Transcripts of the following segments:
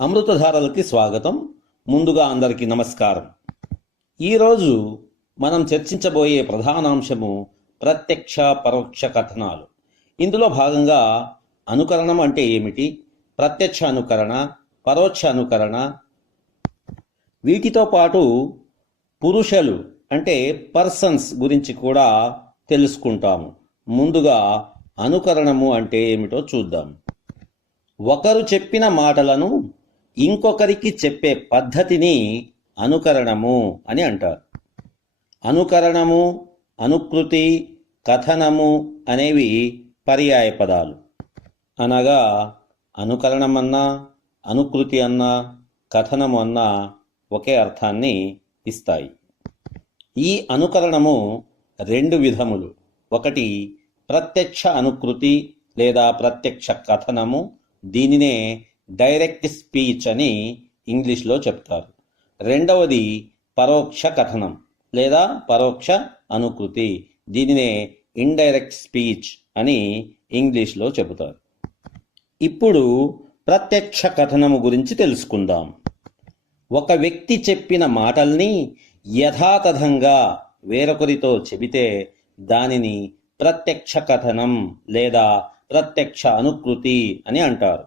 అమృతధారలకి స్వాగతం. ముందుగా అందరికీ నమస్కారం. ఈరోజు మనం చర్చించబోయే ప్రధానాంశము ప్రత్యక్ష పరోక్ష కథనాలు. ఇందులో భాగంగా అనుకరణం అంటే ఏమిటి, ప్రత్యక్ష అనుకరణ, పరోక్ష అనుకరణ, వీటితో పాటు పురుషులు అంటే పర్సన్స్ గురించి కూడా తెలుసుకుంటాము. ముందుగా అనుకరణము అంటే ఏమిటో చూద్దాం. ఒకరు చెప్పిన మాటలను ఇంకొకరికి చెప్పే పద్ధతిని అనుకరణము అని అంటారు. అనుకరణము, అనుకృతి, కథనము అనేవి పర్యాయ పదాలు. అనగా అనుకరణం అన్నా, అనుకృతి అన్నా, కథనము అన్నా ఒకే అర్థాన్ని ఇస్తాయి. ఈ అనుకరణము రెండు విధములు. ఒకటి ప్రత్యక్ష అనుకృతి లేదా ప్రత్యక్ష కథనము, దీనినే డైరెక్ట్ స్పీచ్ అని ఇంగ్లీష్లో చెప్తారు. రెండవది పరోక్ష కథనం లేదా పరోక్ష అనుకృతి, దీనినే ఇండైరెక్ట్ స్పీచ్ అని ఇంగ్లీష్లో చెబుతారు. ఇప్పుడు ప్రత్యక్ష కథనము గురించి తెలుసుకుందాం. ఒక వ్యక్తి చెప్పిన మాటల్ని యథాతథంగా వేరొకరితో చెబితే దానిని ప్రత్యక్ష కథనం లేదా ప్రత్యక్ష అనుకృతి అని అంటారు.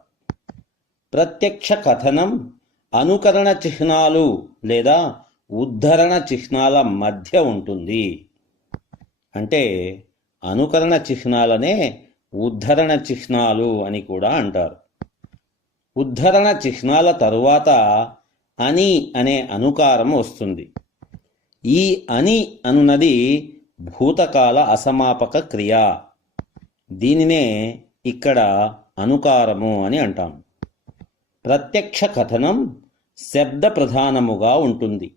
ప్రత్యక్ష కథనం అనుకరణ చిహ్నాలు లేదా ఉద్ధరణ చిహ్నాల మధ్య ఉంటుంది. అంటే అనుకరణ చిహ్నాలనే ఉద్ధరణ చిహ్నాలు అని కూడా అంటారు. ఉద్ధరణ చిహ్నాల తరువాత అని అనే అనుకారం వస్తుంది. ఈ అని అనున్నది భూతకాల అసమాపక క్రియ. దీనినే ఇక్కడ అనుకారము అని అంటాం. ప్రత్యక్ష కథనం శబ్ద ప్రధానముగా ఉంటుంది.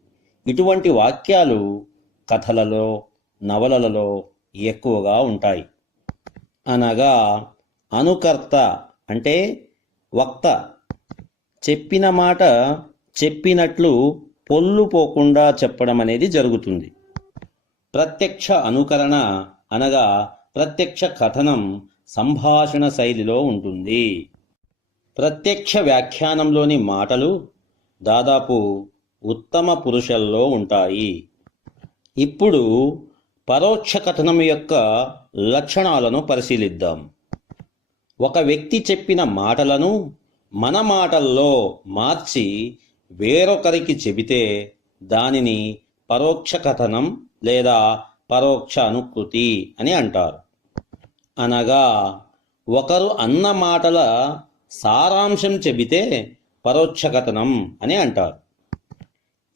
ఇటువంటి వాక్యాలు కథలలో, నవలలలో ఎక్కువగా ఉంటాయి. అనగా అనుకర్త అంటే వక్త చెప్పిన మాట చెప్పినట్లు పొల్లు పోకుండా చెప్పడం అనేది జరుగుతుంది. ప్రత్యక్ష అనుకరణ అనగా ప్రత్యక్ష కథనం సంభాషణ శైలిలో ఉంటుంది. ప్రత్యక్ష వ్యాఖ్యానంలోని మాటలు దాదాపు ఉత్తమ పురుషుల్లో ఉంటాయి. ఇప్పుడు పరోక్ష కథనం యొక్క లక్షణాలను పరిశీలిద్దాం. ఒక వ్యక్తి చెప్పిన మాటలను మన మాటల్లో మార్చి వేరొకరికి చెబితే దానిని పరోక్ష కథనం లేదా పరోక్ష అనుకృతి అని అంటారు. అనగా ఒకరు అన్న మాటల సారాంశం చెబితే పరోక్ష కథనం అని అంటారు.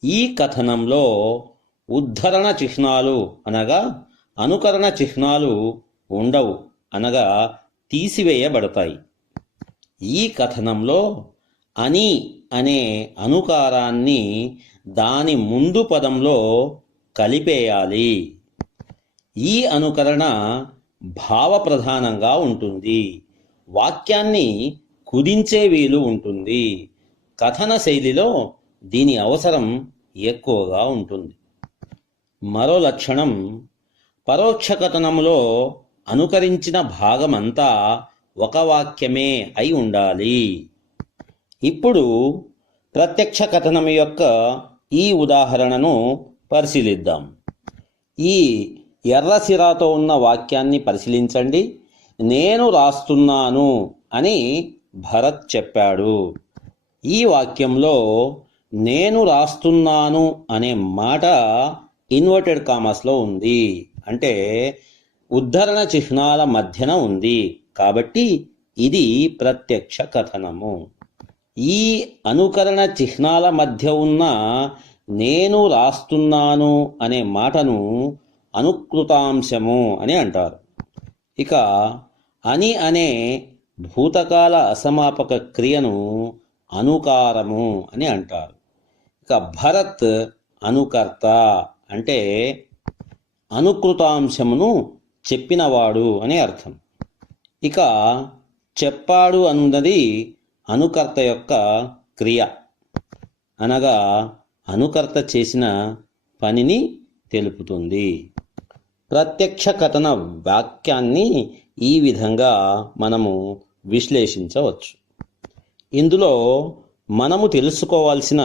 ఈ కథనంలో ఉద్ధరణ చిహ్నాలు అనగా అనుకరణ చిహ్నాలు ఉండవు, అనగా తీసివేయబడతాయి. ఈ కథనంలో అని అనే అనుకారాన్ని దాని ముందు పదంలో కలిపేయాలి. ఈ అనుకరణ భావప్రధానంగా ఉంటుంది. వాక్యాన్ని కుదించే వీలు ఉంటుంది. కథన శైలిలో దీని అవసరం ఎక్కువగా ఉంటుంది. మరో లక్షణం, పరోక్ష కథనంలో అనుకరించిన భాగమంతా ఒక వాక్యమే అయి ఉండాలి. ఇప్పుడు ప్రత్యక్ష కథనం యొక్క ఈ ఉదాహరణను పరిశీలిద్దాం. ఈ ఎర్ర సిరాతో ఉన్న వాక్యాన్ని పరిశీలించండి. నేను రాస్తున్నాను అని భరత్ చెప్పాడు. ఈ వాక్యంలో నేను రాస్తున్నాను అనే మాట ఇన్వర్టెడ్ కామర్స్లో ఉంది. అంటే ఉద్ధరణ చిహ్నాల మధ్యన ఉంది. కాబట్టి ఇది ప్రత్యక్ష కథనము. ఈ అనుకరణ చిహ్నాల మధ్య ఉన్న నేను రాస్తున్నాను అనే మాటను అనుకృతాంశము అని అంటారు. ఇక అని అనే భూతకాల అసమాపక క్రియను అనుకారము అని అంటారు. ఇక భరత్ అనుకర్త అంటే అనుకృతాంశమును చెప్పినవాడు అని అర్థం. ఇక చెప్పాడు అన్నది అనుకర్త యొక్క క్రియ, అనగా అనుకర్త చేసిన పనిని తెలుపుతుంది. ప్రత్యక్ష కథన వాక్యాన్ని ఈ విధంగా మనము విశ్లేషించవచ్చు. ఇందులో మనము తెలుసుకోవాల్సిన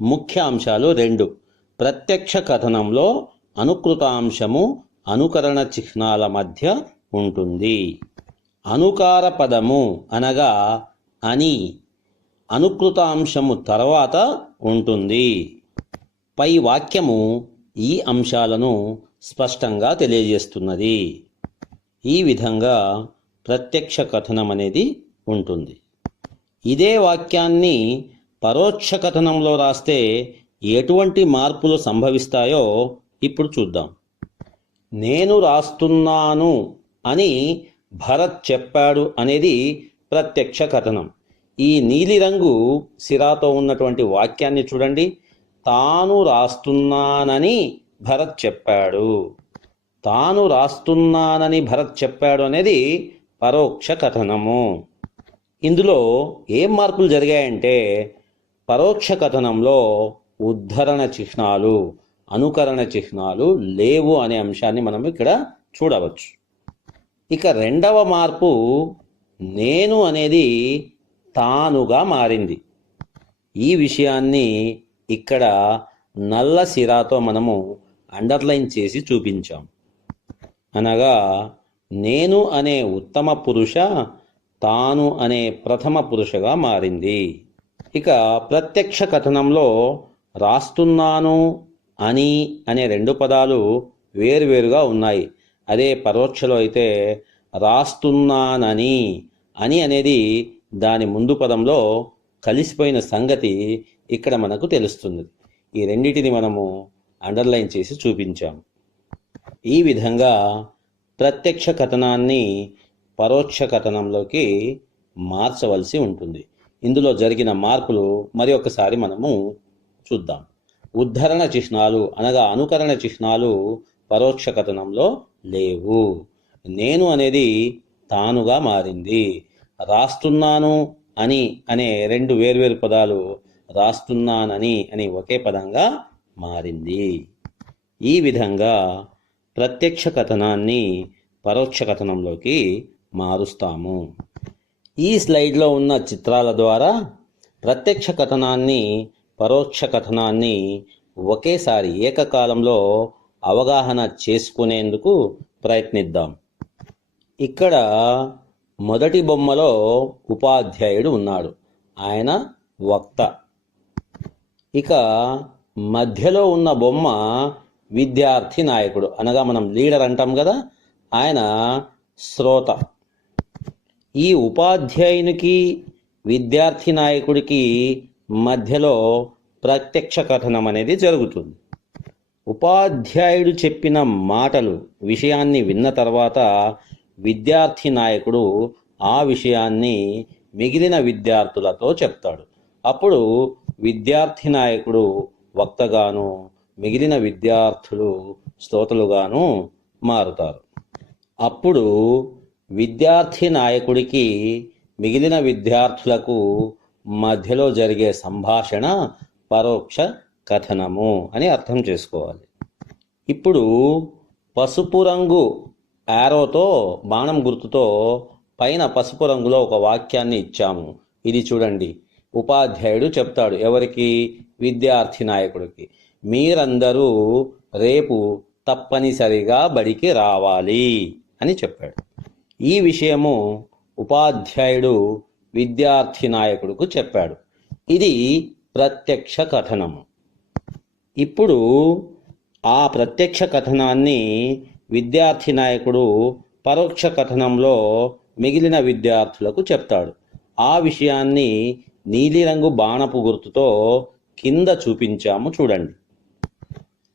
ముఖ్య అంశాలు రెండు. ప్రత్యక్ష కథనంలో అనుకృతాంశము అనుకరణ చిహ్నాల మధ్య ఉంటుంది. అనుకార పదము అనగా అని అనుకృతాంశము తర్వాత ఉంటుంది. పై వాక్యము ఈ అంశాలను స్పష్టంగా తెలియజేస్తున్నది. ఈ విధంగా ప్రత్యక్ష కథనం అనేది ఉంటుంది. ఇదే వాక్యాన్ని పరోక్ష కథనంలో రాస్తే ఎటువంటి మార్పులు సంభవిస్తాయో ఇప్పుడు చూద్దాం. నేను రాస్తున్నాను అని భరత్ చెప్పాడు అనేది ప్రత్యక్ష కథనం. ఈ నీలిరంగు సిరాతో ఉన్నటువంటి వాక్యాన్ని చూడండి. తాను రాస్తున్నానని భరత్ చెప్పాడు. తాను రాస్తున్నానని భరత్ చెప్పాడు అనేది పరోక్ష కథనము. ఇందులో ఏం మార్పులు జరిగాయంటే పరోక్ష కథనంలో ఉద్ధరణ చిహ్నాలు అనుకరణ చిహ్నాలు లేవు అనే అంశాన్ని మనం ఇక్కడ చూడవచ్చు. ఇక రెండవ మార్పు నేను అనేది తానుగా మారింది. ఈ విషయాన్ని ఇక్కడ నల్ల సిరాతో మనము అండర్లైన్ చేసి చూపించాం. అనగా నేను అనే ఉత్తమ పురుష తాను అనే ప్రథమ పురుషగా మారింది. ఇక ప్రత్యక్ష కథనంలో రాస్తున్నాను అని అనే రెండు పదాలు వేరువేరుగా ఉన్నాయి. అదే పరోక్షలో అయితే రాస్తున్నానని అని అనేది దాని ముందు పదంలో కలిసిపోయిన సంగతి ఇక్కడ మనకు తెలుస్తుంది. ఈ రెండిటిని మనము అండర్లైన్ చేసి చూపించాము. ఈ విధంగా ప్రత్యక్ష కథనాన్ని పరోక్ష కథనంలోకి మార్చవలసి ఉంటుంది. ఇందులో జరిగిన మార్పులు మరి ఒకసారి మనము చూద్దాం. ఉద్ధరణ చిహ్నాలు అనగా అనుకరణ చిహ్నాలు పరోక్ష కథనంలో లేవు. నేను అనేది తానుగా మారింది. రాస్తున్నాను అని అనే రెండు వేర్వేరు పదాలు రాస్తున్నానని అని ఒకే పదంగా మారింది. ఈ విధంగా ప్రత్యక్ష కథనాన్ని పరోక్ష కథనంలోకి మారుస్తాము. ఈ స్లైడ్లో ఉన్న చిత్రాల ద్వారా ప్రత్యక్ష కథనాన్ని పరోక్ష కథనాన్ని ఒకేసారి ఏకకాలంలో అవగాహన చేసుకునేందుకు ప్రయత్నిద్దాం. ఇక్కడ మొదటి బొమ్మలో ఉపాధ్యాయుడు ఉన్నాడు. ఆయన వక్త. ఇక మధ్యలో ఉన్న బొమ్మ విద్యార్థి నాయకుడు అనగా మనం లీడర్ అంటాం కదా, ఆయన శ్రోత. ఈ ఉపాధ్యాయునికి విద్యార్థి నాయకుడికి మధ్యలో ప్రత్యక్ష కథనం అనేది జరుగుతుంది. ఉపాధ్యాయుడు చెప్పిన మాటలు విషయాన్ని విన్న తర్వాత విద్యార్థి నాయకుడు ఆ విషయాన్ని మిగిలిన విద్యార్థులతో చెప్తాడు. అప్పుడు విద్యార్థి నాయకుడు వక్తగాను మిగిలిన విద్యార్థులు శ్రోతలుగాను మారుతారు. అప్పుడు విద్యార్థి నాయకుడికి మిగిలిన విద్యార్థులకు మధ్యలో జరిగే సంభాషణ పరోక్ష కథనము అని అర్థం చేసుకోవాలి. ఇప్పుడు పసుపు రంగు యారోతో బాణం గుర్తుతో పైన పసుపు రంగులో ఒక వాక్యాన్ని ఇచ్చాము. ఇది చూడండి. ఉపాధ్యాయుడు చెప్తాడు ఎవరికి? విద్యార్థి నాయకుడికి. మీరందరూ రేపు తప్పనిసరిగా బడికి రావాలి అని చెప్పాడు. ఈ విషయము ఉపాధ్యాయుడు విద్యార్థి నాయకుడికి చెప్పాడు. ఇది ప్రత్యక్ష కథనము. ఇప్పుడు ఆ ప్రత్యక్ష కథనాన్ని విద్యార్థి నాయకుడు పరోక్ష కథనంలో మిగిలిన విద్యార్థులకు చెప్తాడు. ఆ విషయాన్ని నీలిరంగు బాణపు గుర్తుతో కింద చూపించాము చూడండి.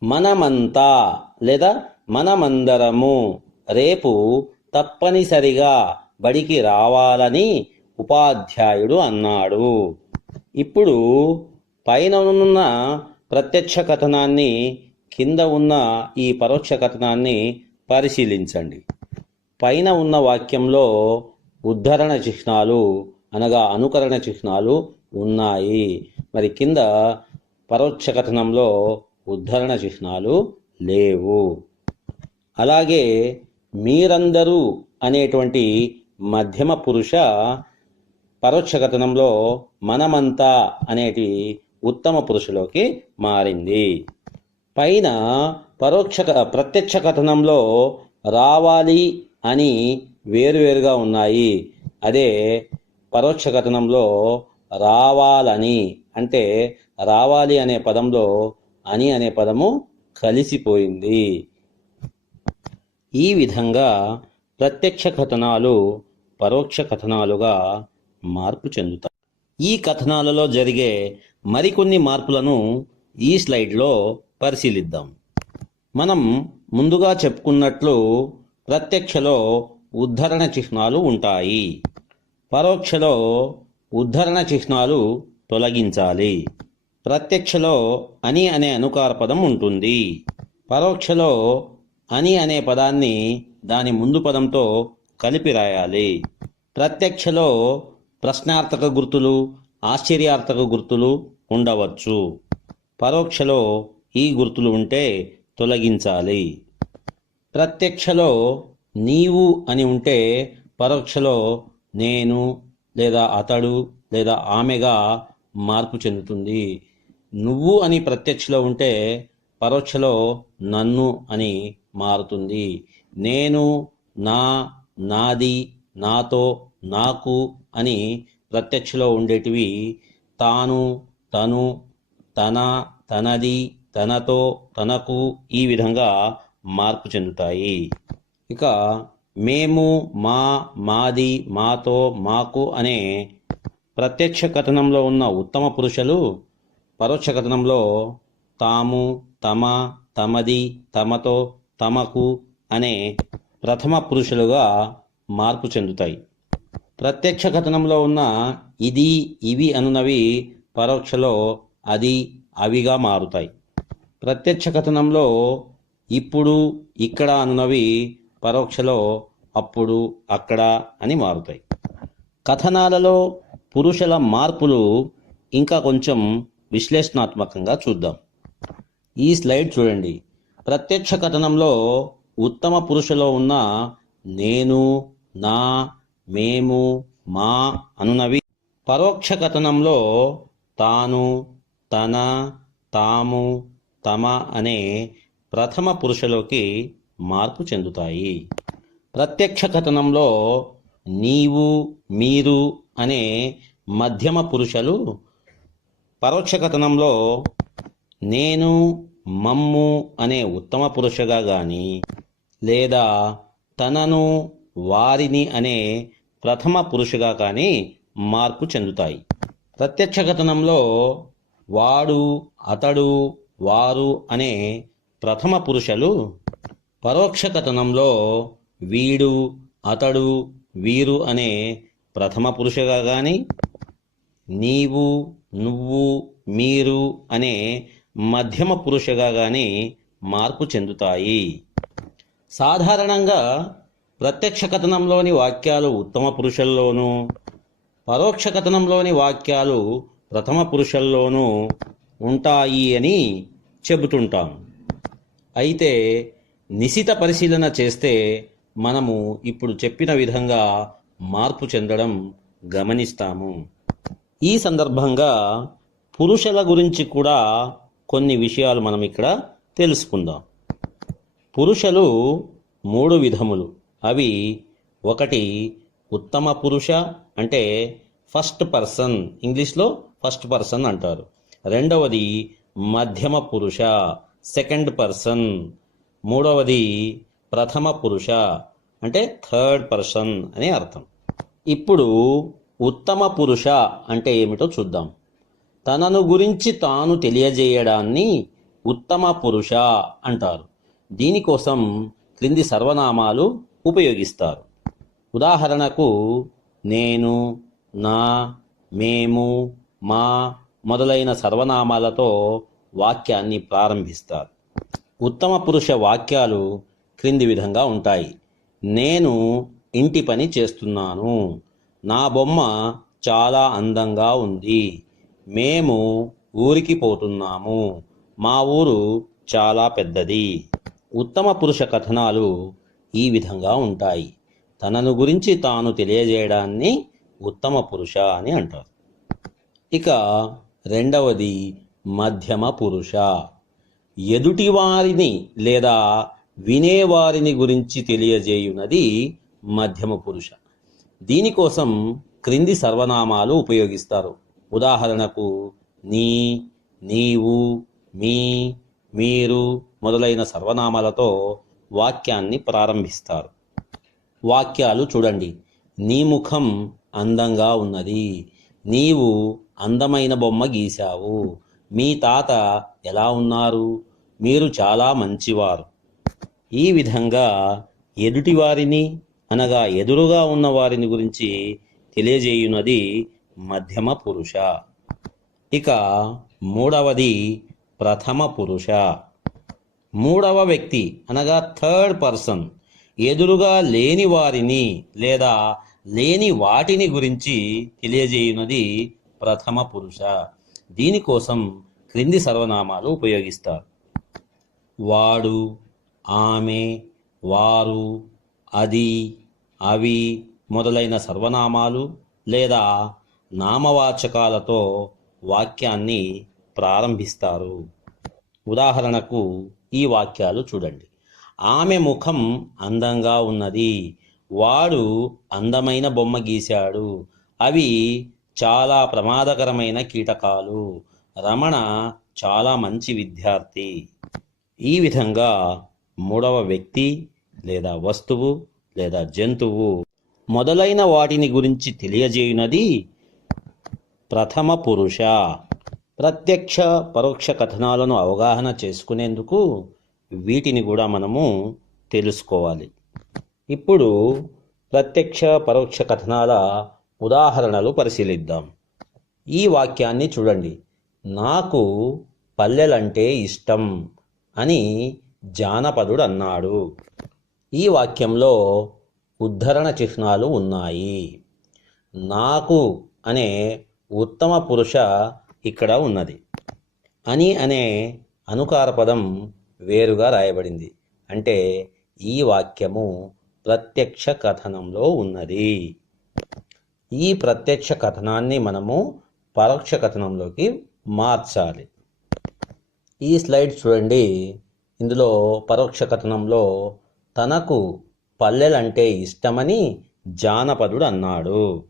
మనమంతా లేదా మనమందరము రేపు తప్పనిసరిగా బడికి రావాలని ఉపాధ్యాయుడు అన్నాడు. ఇప్పుడు పైన ఉన్న ప్రత్యక్ష కథనాన్ని కింద ఉన్న ఈ పరోక్ష కథనాన్ని పరిశీలించండి. పైన ఉన్న వాక్యంలో ఉద్ధరణ చిహ్నాలు అనగా అనుకరణ చిహ్నాలు ఉన్నాయి. మరి కింద పరోక్ష కథనంలో ఉద్ధరణ చిహ్నాలు లేవు. అలాగే మీరందరూ అనేటువంటి మధ్యమ పురుష పరోక్ష కథనంలో మనమంతా అనేటి ఉత్తమ పురుషులోకి మారింది. పైన ప్రత్యక్ష కథనంలో రావాలి అని వేరువేరుగా ఉన్నాయి. అదే పరోక్ష కథనంలో రావాలని అంటే రావాలి అనే పదంలో అని అనే పదము కలిసిపోయింది. ఈ విధంగా ప్రత్యక్ష కథనాలు పరోక్ష కథనాలుగా మార్పు చెందుతాయి. ఈ కథనాలలో జరిగే మరికొన్ని మార్పులను ఈ స్లైడ్లో పరిశీలిద్దాం. మనం ముందుగా చెప్పుకున్నట్లు ప్రత్యక్షలో ఉద్ధరణ చిహ్నాలు ఉంటాయి. పరోక్షలో ఉద్ధరణ చిహ్నాలు తొలగించాలి. ప్రత్యక్షలో అని అనే అనుకార పదం ఉంటుంది. పరోక్షలో అని అనే పదాన్ని దాని ముందు పదంతో కలిపి రాయాలి. ప్రత్యక్షలో ప్రశ్నార్థక గుర్తులు, ఆశ్చర్యార్థక గుర్తులు ఉండవచ్చు. పరోక్షలో ఈ గుర్తులు ఉంటే తొలగించాలి. ప్రత్యక్షలో నీవు అని ఉంటే పరోక్షలో నేను లేదా అతడు లేదా ఆమెగా మార్పు చెందుతుంది. నువ్వు అని ప్రత్యక్షలో ఉంటే పరోక్షలో నన్ను అని మారుతుంది. నేను, నా, నాది, నాతో, నాకు అని ప్రత్యక్షలో ఉండేటివి తాను, తను, తన, తనది, తనతో, తనకు ఈ విధంగా మార్పు చెందుతాయి. ఇక మేము, మా, మాది, మాతో, మాకు అనే ప్రత్యక్ష కథనంలో ఉన్న ఉత్తమ పురుషులు పరోక్ష కథనంలో తాము, తమ, తమది, తమతో, తమకు అనే ప్రథమ పురుషులుగా మార్పు చెందుతాయి. ప్రత్యక్ష కథనంలో ఉన్న ఇది, ఇవి అనునవి పరోక్షలో అది, అవిగా మారుతాయి. ప్రత్యక్ష కథనంలో ఇప్పుడు, ఇక్కడ అనునవి పరోక్షలో అప్పుడు, అక్కడ అని మారుతాయి. కథనాలలో పురుషుల మార్పులు ఇంకా కొంచెం విశ్లేషణాత్మకంగా చూద్దాం. ఈ స్లైడ్ చూడండి. ప్రత్యక్ష కథనంలో ఉత్తమ పురుషులో ఉన్న నేను, నా, మేము, మా అనునవి పరోక్ష కథనంలో తాను, తన, తాము, తమ అనే ప్రథమ పురుషులోకి మార్పు చెందుతాయి. ప్రత్యక్ష కథనంలో నీవు, మీరు అనే మధ్యమ పురుషులు పరోక్ష కథనంలో నేను, మమ్ము అనే ఉత్తమ పురుషగా గాని లేదా తనను, వారిని అనే ప్రథమ పురుషుగా కానీ మార్పు చెందుతాయి. ప్రత్యక్ష కథనంలో వాడు, అతడు, వారు అనే ప్రథమ పురుషులు పరోక్ష కథనంలో వీడు, అతడు, వీరు అనే ప్రథమ పురుషగా కానీ నీవు, నువ్వు, మీరు అనే మధ్యమ పురుషగా కానీ మార్పు చెందుతాయి. సాధారణంగా ప్రత్యక్ష కథనంలోని వాక్యాలు ఉత్తమ పురుషుల్లోనూ పరోక్ష కథనంలోని వాక్యాలు ప్రథమ పురుషుల్లోనూ ఉంటాయి అని చెబుతుంటాం. అయితే నిశిత పరిశీలన చేస్తే మనము ఇప్పుడు చెప్పిన విధంగా మార్పు చెందడం గమనిస్తాము. ఈ సందర్భంగా పురుషుల గురించి కూడా కొన్ని విషయాలు మనం ఇక్కడ తెలుసుకుందాం. పురుషులు 3 విధములు. అవి ఒకటి ఉత్తమ పురుష అంటే ఫస్ట్ పర్సన్, ఇంగ్లీష్లో ఫస్ట్ పర్సన్ అంటారు. రెండవది మధ్యమ పురుష సెకండ్ పర్సన్. మూడవది ప్రథమ పురుష అంటే థర్డ్ పర్సన్ అని అర్థం. ఇప్పుడు ఉత్తమ పురుష అంటే ఏమిటో చూద్దాం. తనను గురించి తాను తెలియజేయడాన్ని ఉత్తమ పురుష అంటారు. దీనికోసం క్రింది సర్వనామాలు ఉపయోగిస్తారు. ఉదాహరణకు నేను, నా, మేము, మా మొదలైన సర్వనామాలతో వాక్యాన్ని ప్రారంభిస్తారు. ఉత్తమ పురుష వాక్యాలు క్రింది విధంగా ఉంటాయి. నేను ఇంటి పని చేస్తున్నాను. నా బొమ్మ చాలా అందంగా ఉంది. మేము ఊరికి పోతున్నాము. మా ఊరు చాలా పెద్దది. ఉత్తమ పురుష కథనాలు ఈ విధంగా ఉంటాయి. తనను గురించి తాను తెలియజేయడాన్ని ఉత్తమ పురుష అని అంటారు. ఇక రెండవది మధ్యమ పురుష. ఎదుటివారిని లేదా వినేవారిని గురించి తెలియజేయునది మధ్యమ పురుష. దీనికోసం క్రింది సర్వనామాలు ఉపయోగిస్తారు. ఉదాహరణకు నీ, నీవు, మీ, మీరు మొదలైన సర్వనామాలతో వాక్యాన్ని ప్రారంభిస్తారు. వాక్యాలు చూడండి. నీ ముఖం అందంగా ఉన్నది. నీవు అందమైన బొమ్మ గీశావు. మీ తాత ఎలా ఉన్నారు? మీరు చాలా మంచివారు. ఈ విధంగా ఎదుటివారిని అనగా ఎదురుగా ఉన్న వారిని గురించి తెలియజేయున్నది మధ్యమ పురుష. ఇక మూడవది ప్రథమ పురుష. మూడవ వ్యక్తి అనగా థర్డ్ పర్సన్ ఎదురుగా లేని వారిని లేదా లేని వాటిని గురించి తెలియజేయున్నది ప్రథమ పురుష. దీనికోసం క్రింది సర్వనామాలు ఉపయోగిస్తారు. వాడు, ఆమె, వారు, అది, అవి మొదలైన సర్వనామాలు లేదా నామవాచకాలతో వాక్యాన్ని ప్రారంభిస్తారు. ఉదాహరణకు ఈ వాక్యాలు చూడండి. ఆమె ముఖం అందంగా ఉన్నది. వాడు అందమైన బొమ్మ గీశాడు. అవి చాలా ప్రమాదకరమైన కీటకాలు. రమణ చాలా మంచి విద్యార్థి. ఈ విధంగా మూడవ వ్యక్తి లేదా వస్తువు లేదా జంతువు మొదలైన వాటిని గురించి తెలియజేయునది ప్రథమ పురుష. ప్రత్యక్ష పరోక్ష కథనాలను అవగాహన చేసుకునేందుకు వీటిని కూడా మనము తెలుసుకోవాలి. ఇప్పుడు ప్రత్యక్ష పరోక్ష కథనాల ఉదాహరణలు పరిశీలిద్దాం. ఈ వాక్యాన్ని చూడండి. నాకు పల్లెలంటే ఇష్టం అని జానపదుడు అన్నాడు. ఈ వాక్యంలో ఉద్ధరణ చిహ్నాలు ఉన్నాయి. నాకు అనే ఉత్తమ పురుష ఇక్కడ ఉన్నది. అని అనే అనుకార పదం వేరుగా రాయబడింది. అంటే ఈ వాక్యము ప్రత్యక్ష కథనంలో ఉన్నది. ఈ ప్రత్యక్ష కథనాన్ని మనము పరోక్ష కథనంలోకి మార్చాలి. ఈ స్లైడ్ చూడండి. ఇందులో పరోక్ష కథనంలో తనకు పల్లెలంటే ఇష్టమని జానపదుడు అన్నాడు.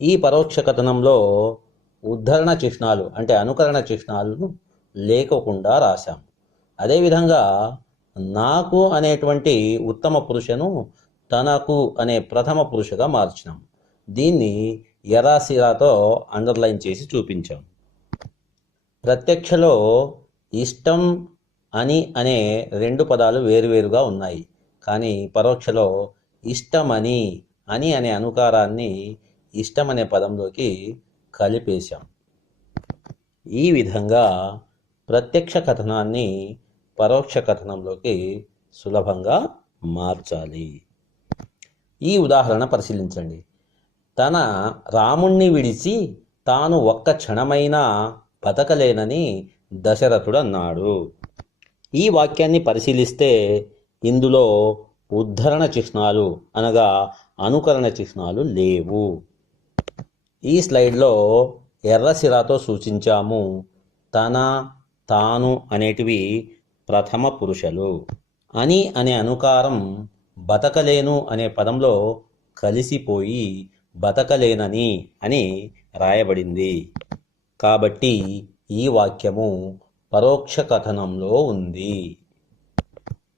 ఈ పరోక్ష కథనంలో ఉద్ధరణ చిహ్నాలు అంటే అనుకరణ చిహ్నాలను లేకోకుండా రాశాం. అదేవిధంగా నాకు అనేటువంటి ఉత్తమ పురుషను తనకు అనే ప్రథమ పురుషగా మార్చినాం. దీన్ని ఎరాసిరాతో అండర్లైన్ చేసి చూపించాం. ప్రత్యక్షలో ఇష్టం అని అనే రెండు పదాలు వేరువేరుగా ఉన్నాయి. కానీ పరోక్షలో ఇష్టమని అని అనే అనుకారాన్ని ఇష్టమనే పదంలోకి కలిపేశాం. ఈ విధంగా ప్రత్యక్ష కథనాన్ని పరోక్ష కథనంలోకి సులభంగా మార్చాలి. ఈ ఉదాహరణ పరిశీలించండి. తన రాముణ్ణి విడిచి తాను ఒక్క క్షణమైనా బతకలేనని దశరథుడు అన్నాడు. ఈ వాక్యాన్ని పరిశీలిస్తే ఇందులో ఉద్ధరణ చిహ్నాలు అనగా అనుకరణ చిహ్నాలు లేవు. ఈ స్లైడ్లో ఎర్రసిరాతో సూచించాము. తన, తాను అనేటివి ప్రథమ పురుషలు. అని అనే అనుకారం బతకలేను అనే పదంలో కలిసిపోయి బతకలేనని అని రాయబడింది. కాబట్టి ఈ వాక్యము పరోక్ష కథనంలో ఉంది.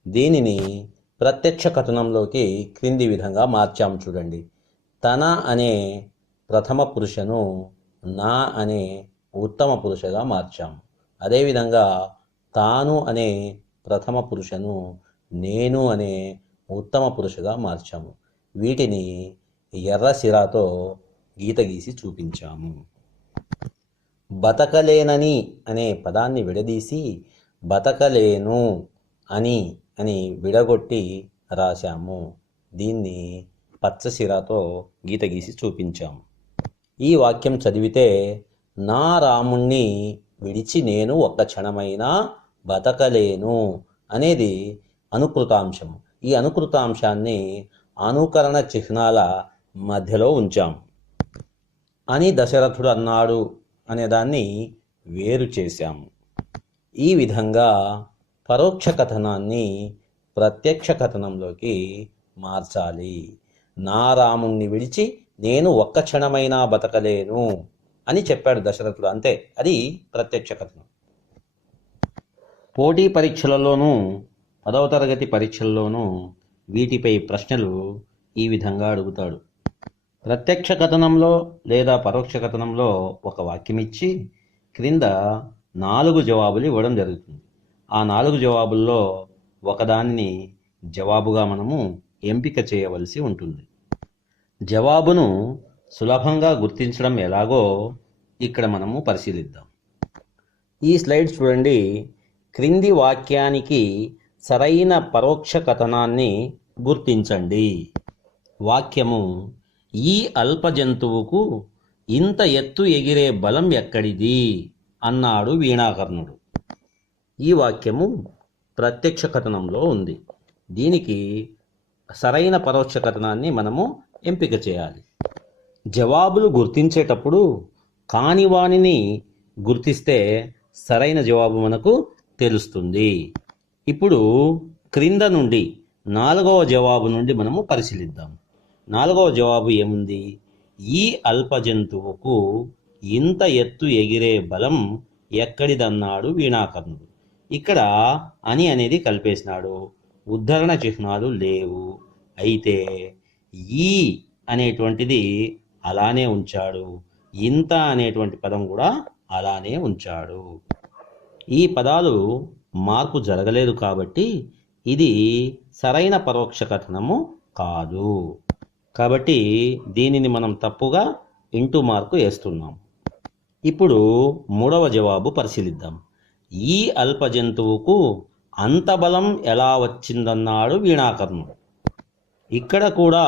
దీనిని ప్రత్యక్ష కథనంలోకి క్రింది విధంగా మార్చాము చూడండి. తన అనే ప్రథమ పురుషను నా అనే ఉత్తమ పురుషగా మార్చాము. అదేవిధంగా తాను అనే ప్రథమ పురుషను నేను అనే ఉత్తమ పురుషగా మార్చాము. వీటిని ఎర్రసిరాతో గీత గీసి చూపించాము. బతకలేనని అనే పదాన్ని విడదీసి బతకలేను అని అని విడగొట్టి రాశాము. దీన్ని పచ్చసిరాతో గీత గీసి చూపించాము. ఈ వాక్యం చదివితే నా రాముణ్ణి విడిచి నేను ఒక్క క్షణమైనా బతకలేను అనేది అనుకృతాంశం. ఈ అనుకృతాంశాన్ని అనుకరణ చిహ్నాల మధ్యలో ఉంచాం. అని దశరథుడు అన్నాడు అనే దాన్ని వేరు చేశాము. ఈ విధంగా పరోక్ష కథనాన్ని ప్రత్యక్ష కథనంలోకి మార్చాలి. నా రాముణ్ణి విడిచి నేను ఒక్క క్షణమైనా బతకలేను అని చెప్పాడు దశరథుడు, అంతే. అది ప్రత్యక్ష కథనం. పోటీ పరీక్షలలోనూ 10వ తరగతి పరీక్షల్లోనూ వీటిపై ప్రశ్నలు ఈ విధంగా అడుగుతాడు. ప్రత్యక్ష కథనంలో లేదా పరోక్ష కథనంలో ఒక వాక్యం ఇచ్చి క్రింద 4 జవాబులు ఇవ్వడం జరుగుతుంది. ఆ 4 జవాబుల్లో ఒకదానిని జవాబుగా మనము ఎంపిక చేయవలసి ఉంటుంది. జవాబును సులభంగా గుర్తించడం ఎలాగో ఇక్కడ మనము పరిశీలిద్దాం. ఈ స్లైడ్ చూడండి. క్రింది వాక్యానికి సరైన పరోక్ష కథనాన్ని గుర్తించండి. వాక్యము: ఈ అల్ప జంతువుకు ఇంత ఎత్తు ఎగిరే బలం ఎక్కడిది అన్నాడు వీణాకర్ణుడు. ఈ వాక్యము ప్రత్యక్ష కథనంలో ఉంది. దీనికి సరైన పరోక్ష కథనాన్ని మనము ఎంపిక చేయాలి. జవాబులు గుర్తించేటప్పుడు కాని వానిని గుర్తిస్తే సరైన జవాబు మనకు తెలుస్తుంది. ఇప్పుడు క్రింద నుండి 4వ జవాబు నుండి మనము పరిశీలిద్దాం. 4వ జవాబు ఏముంది? ఈ అల్ప జంతువుకు ఇంత ఎత్తు ఎగిరే బలం ఎక్కడిదన్నాడు వీణాకర్ణుడు. ఇక్కడ అని అనేది కలిపేసినాడు. ఉద్ధరణ చిహ్నాలు లేవు. అయితే ఈ అనేటువంటిది అలానే ఉంచాడు. ఇంత అనేటువంటి పదం కూడా అలానే ఉంచాడు. ఈ పదాలు మార్పు జరగలేదు కాబట్టి ఇది సరైన పరోక్ష కథనము కాదు. కాబట్టి దీనిని మనం తప్పుగా ఇంటూ మార్కు వేస్తున్నాం. ఇప్పుడు 3వ జవాబు పరిశీలిద్దాం. ఈ అల్ప జంతువుకు అంత బలం ఎలా వచ్చిందన్నాడు వీణాకర్ణుడు. ఇక్కడ కూడా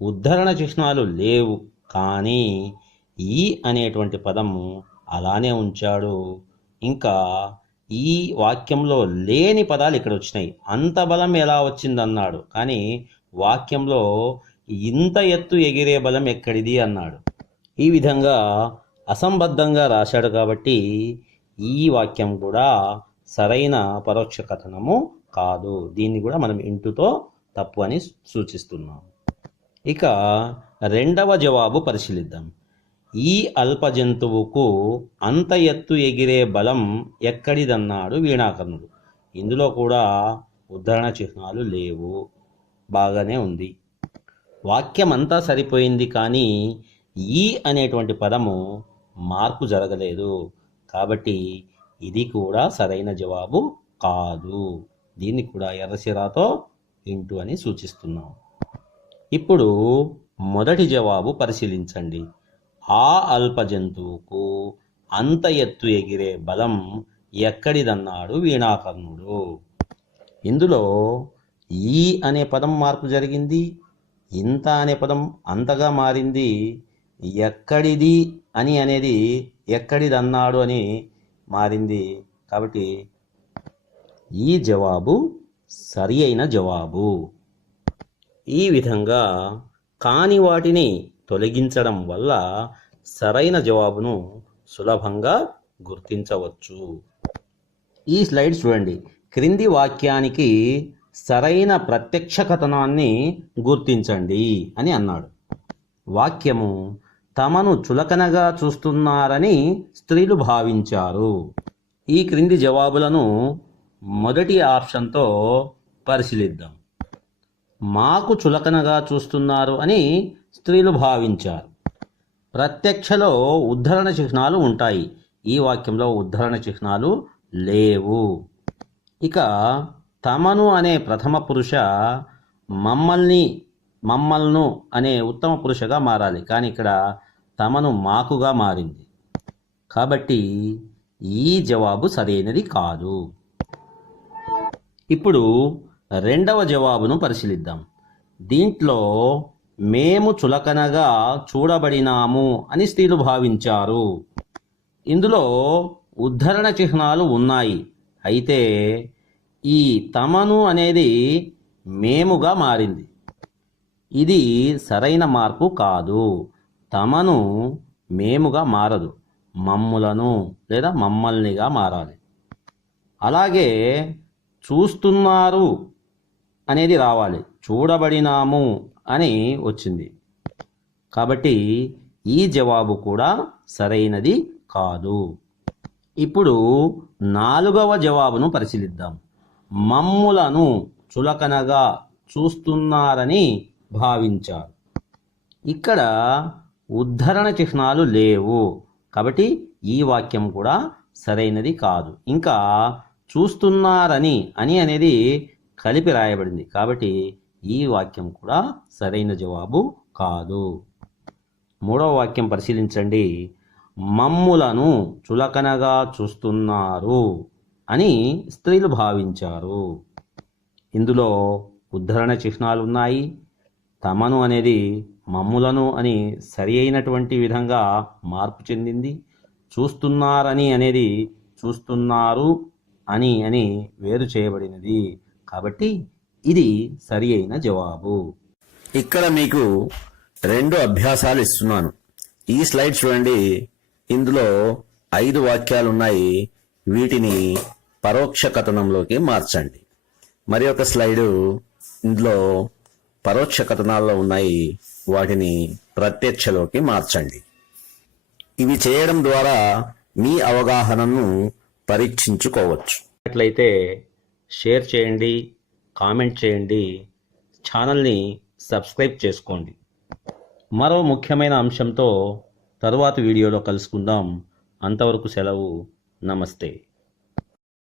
ఉద్ధరణ చిహ్నాలు లేవు, కానీ ఈ అనేటువంటి పదము అలానే ఉంచాడు. ఇంకా ఈ వాక్యంలో లేని పదాలు ఇక్కడ వచ్చినాయి. అంత బలం ఎలా వచ్చిందన్నాడు, కానీ వాక్యంలో ఇంత ఎత్తు ఎగిరే బలం ఎక్కడిది అన్నాడు. ఈ విధంగా అసంబద్ధంగా రాశాడు కాబట్టి ఈ వాక్యం కూడా సరైన పరోక్ష కథనము కాదు. దీన్ని కూడా మనం ఇంటుతో తప్పు అని సూచిస్తున్నాం. ఇక 2వ జవాబు పరిశీలిద్దాం. ఈ అల్ప జంతువుకు అంత ఎత్తు ఎగిరే బలం ఎక్కడిదన్నాడు వీణాకర్ణుడు. ఇందులో కూడా ఉద్ధరణ చిహ్నాలు లేవు, బాగానే ఉంది. వాక్యం అంతా సరిపోయింది, కానీ ఈ అనేటువంటి పదము మార్పు జరగలేదు. కాబట్టి ఇది కూడా సరైన జవాబు కాదు. దీన్ని కూడా ఎర్రసిరాతో ఇంటూ అని సూచిస్తున్నాం. ఇప్పుడు మొదటి జవాబు పరిశీలించండి. ఆ అల్ప జంతువుకు అంత ఎత్తు ఎగిరే బలం ఎక్కడిదన్నాడు వీణాకర్ణుడు. ఇందులో ఈ అనే పదం మార్పు జరిగింది, ఇంత అనే పదం అంతగా మారింది, ఎక్కడిది అని అనేది ఎక్కడిదన్నాడు అని మారింది. కాబట్టి ఈ జవాబు సరి అయిన జవాబు. ఈ విధంగా కాని వాటిని తొలగించడం వల్ల సరైన జవాబును సులభంగా గుర్తించవచ్చు. ఈ స్లైడ్ చూడండి. క్రింది వాక్యానికి సరైన ప్రత్యక్ష కథనాన్ని గుర్తించండి అని అన్నాడు. వాక్యము: తమను చులకనగా చూస్తున్నారని స్త్రీలు భావించారు. ఈ క్రింది జవాబులను మొదటి ఆప్షన్తో పరిశీలిద్దాం. మాకు చులకనగా చూస్తున్నారు అని స్త్రీలు భావించారు. ప్రత్యక్షలో ఉద్ధరణ చిహ్నాలు ఉంటాయి. ఈ వాక్యంలో ఉద్ధరణ చిహ్నాలు లేవు. ఇక తమను అనే ప్రథమ పురుష మమ్మల్ను అనే ఉత్తమ పురుషగా మారాలి, కానీ ఇక్కడ తమను మాకుగా మారింది. కాబట్టి ఈ జవాబు సరైనది కాదు. ఇప్పుడు 2వ జవాబును పరిశీలిద్దాం. దీంట్లో మేము చులకనగా చూడబడినాము అని స్త్రీలు భావించారు. ఇందులో ఉద్ధరణ చిహ్నాలు ఉన్నాయి. అయితే ఈ తమను అనేది మేముగా మారింది. ఇది సరైన మార్పు కాదు. తమను మేముగా మారదు. మమ్ములను లేదా మమ్మల్నిగా మారాలి. అలాగే చూస్తున్నారు అనేది రావాలి. చూడబడినాము అని వచ్చింది. కాబట్టి ఈ జవాబు కూడా సరైనది కాదు. ఇప్పుడు 4వ జవాబును పరిశీలిద్దాం. మమ్ములను చులకనగా చూస్తున్నారని భావించారు. ఇక్కడ ఉద్ధరణ చిహ్నాలు లేవు కాబట్టి ఈ వాక్యం కూడా సరైనది కాదు. ఇంకా చూస్తున్నారని అనేది కలిపి రాయబడింది కాబట్టి ఈ వాక్యం కూడా సరైన జవాబు కాదు. 3వ వాక్యం పరిశీలించండి. మమ్ములను చులకనగా చూస్తున్నారు అని స్త్రీలు భావించారు. ఇందులో ఉద్ధరణ చిహ్నాలు ఉన్నాయి. తమను అనేది మమ్ములను అని సరి అయినటువంటి విధంగా మార్పు చెందింది. చూస్తున్నారని అనేది చూస్తున్నారు అని వేరు చేయబడినది. కాబట్టి ఇది సరి అయిన జవాబు. ఇక్కడ మీకు 2 అభ్యాసాలు ఇస్తున్నాను. ఈ స్లైడ్ చూడండి. ఇందులో 5 వాక్యాలు ఉన్నాయి. వీటిని పరోక్ష కథనంలోకి మార్చండి. మరి ఒక స్లైడు ఇందులో పరోక్ష కథనాల్లో ఉన్నాయి. వాటిని ప్రత్యక్షలోకి మార్చండి. ఇవి చేయడం ద్వారా మీ అవగాహనను పరీక్షించుకోవచ్చు. అట్లయితే షేర్ చేయండి, కామెంట్ చేయండి, ఛానల్ని సబ్స్క్రైబ్ చేసుకోండి. మరో ముఖ్యమైన అంశంతో తరువాతి వీడియోలో కలుసుకుందాం. అంతవరకు సెలవు. నమస్తే.